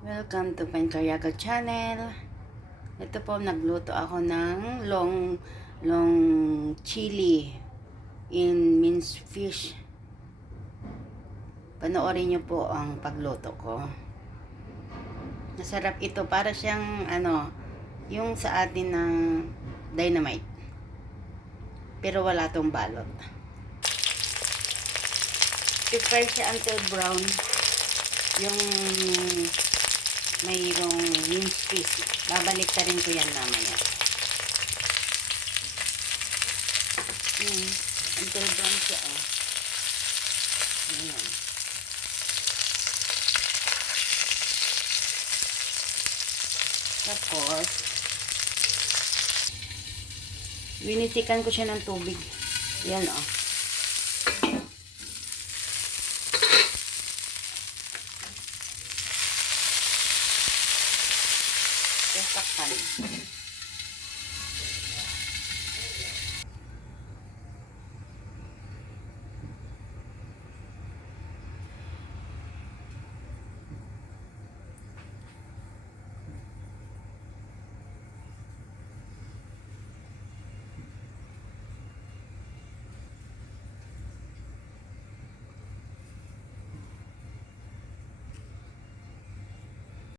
Welcome to Pankaryaga Channel. Ito po, nagluto ako ng long chili in minced fish. Panoorin niyo po ang pagluto ko. Masarap ito, para siyang yung sa atin ng dynamite. Pero wala tong balot. I-fry siya until brown. Yung mayroong minced fish. Babalik ka rin ko yan mamaya. Until brown siya, oh. Ayan. Tapos, winisikan ko siya ng tubig. Yan, oh. Takpan.